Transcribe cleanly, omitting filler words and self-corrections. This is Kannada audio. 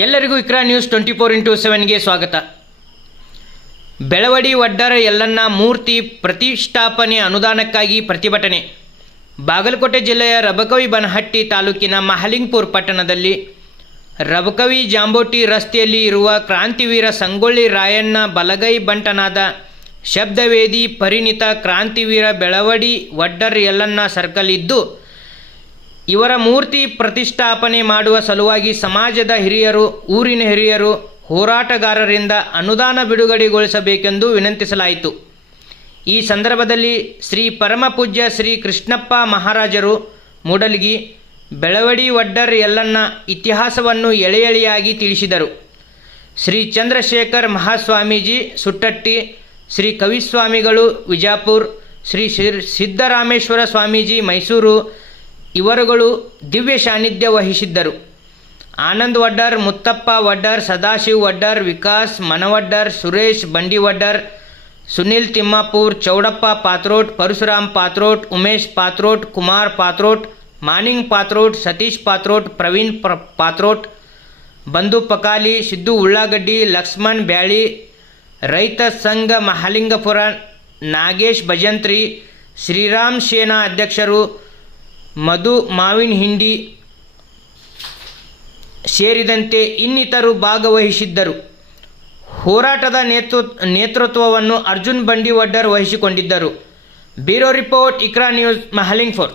ಎಲ್ಲರಿಗೂ ಇಕ್ರಾ ನ್ಯೂಸ್ 24x7ಗೆ ಸ್ವಾಗತ. ಬೆಳವಡಿ ವಡ್ಡರ ಯಲ್ಲಣ್ಣ ಮೂರ್ತಿ ಪ್ರತಿಷ್ಠಾಪನೆ ಅನುದಾನಕ್ಕಾಗಿ ಪ್ರತಿಭಟನೆ. ಬಾಗಲಕೋಟೆ ಜಿಲ್ಲೆಯ ರಬಕವಿ ಬನಹಟ್ಟಿ ತಾಲೂಕಿನ ಮಹಲಿಂಗಪುರ ಪಟ್ಟಣದಲ್ಲಿ ರಬಕವಿ ಜಾಂಬೋಟಿ ರಸ್ತೆಯಲ್ಲಿ ಇರುವ ಕ್ರಾಂತಿವೀರ ಸಂಗೊಳ್ಳಿ ರಾಯಣ್ಣ ಬಲಗೈ ಬಂಟನಾದ ಶಬ್ದವೇದಿ ಪರಿಣಿತ ಕ್ರಾಂತಿವೀರ ಬೆಳವಡಿ ವಡ್ಡರ ಯಲ್ಲಣ್ಣ ಸರ್ಕಲ್ ಇದ್ದು, ಇವರ ಮೂರ್ತಿ ಪ್ರತಿಷ್ಠಾಪನೆ ಮಾಡುವ ಸಲುವಾಗಿ ಸಮಾಜದ ಹಿರಿಯರು, ಊರಿನ ಹಿರಿಯರು, ಹೋರಾಟಗಾರರಿಂದ ಅನುದಾನ ಬಿಡುಗಡೆಗೊಳಿಸಬೇಕೆಂದು ವಿನಂತಿಸಲಾಯಿತು. ಈ ಸಂದರ್ಭದಲ್ಲಿ ಶ್ರೀ ಪರಮಪೂಜ್ಯ ಶ್ರೀ ಕೃಷ್ಣಪ್ಪ ಮಹಾರಾಜರು ಮೂಡಲಗಿ ಬೆಳವಡಿ ವಡ್ಡರ ಯಲ್ಲಣ್ಣ ಇತಿಹಾಸವನ್ನು ಎಳೆಯಾಗಿ ತಿಳಿಸಿದರು. ಶ್ರೀ ಚಂದ್ರಶೇಖರ್ ಮಹಾಸ್ವಾಮೀಜಿ ಸುಟ್ಟಟ್ಟಿ, ಶ್ರೀ ಕವಿಸ್ವಾಮಿಗಳು ವಿಜಾಪುರ, ಶ್ರೀ ಸಿದ್ದರಾಮೇಶ್ವರ ಸ್ವಾಮೀಜಿ ಮೈಸೂರು ಇವರುಗಳು ದಿವ್ಯ ಸಾನ್ನಿಧ್ಯ ವಹಿಸಿದ್ದರು. ಆನಂದ್ ವಡ್ಡರ್, ಮುತ್ತಪ್ಪ ವಡ್ಡರ್, ಸದಾಶಿವ್ ವಡ್ಡರ್, ವಿಕಾಸ್ ಮನವಡ್ಡರ್, ಸುರೇಶ್ ಬಂಡಿವಡ್ಡರ್, ಸುನಿಲ್ ತಿಮ್ಮಾಪುರ್, ಚೌಡಪ್ಪ ಪಾತ್ರೋಟ್, ಪರಶುರಾಮ್ ಪಾತ್ರೋಟ್, ಉಮೇಶ್ ಪಾತ್ರೋಟ್, ಕುಮಾರ್ ಪಾತ್ರೋಟ್, ಮಾನಿಂಗ್ ಪಾತ್ರೋಟ್, ಸತೀಶ್ ಪಾತ್ರೋಟ್, ಪ್ರವೀಣ್ ಪಾತ್ರೋಟ್, ಬಂಧು ಪಕಾಲಿ, ಸಿದ್ದು ಉಳ್ಳಾಗಡ್ಡಿ, ಲಕ್ಷ್ಮಣ್ ಬ್ಯಾಳಿ, ರೈತ ಸಂಘ ಮಹಾಲಿಂಗಪುರ, ನಾಗೇಶ್ ಭಜಂತ್ರಿ, ಶ್ರೀರಾಮ್ ಸೇನಾ ಅಧ್ಯಕ್ಷರು, ಮಧು ಮಾವಿನ ಹಿಂಡಿ ಸೇರಿದಂತೆ ಇನ್ನಿತರು ಭಾಗವಹಿಸಿದ್ದರು. ಹೋರಾಟದ ನೇತೃತ್ವವನ್ನು ಅರ್ಜುನ್ ಬಂಡಿವಡ್ಡರ್ ವಹಿಸಿಕೊಂಡಿದ್ದರು. Bureau report, Iqra news, Mahalingapura.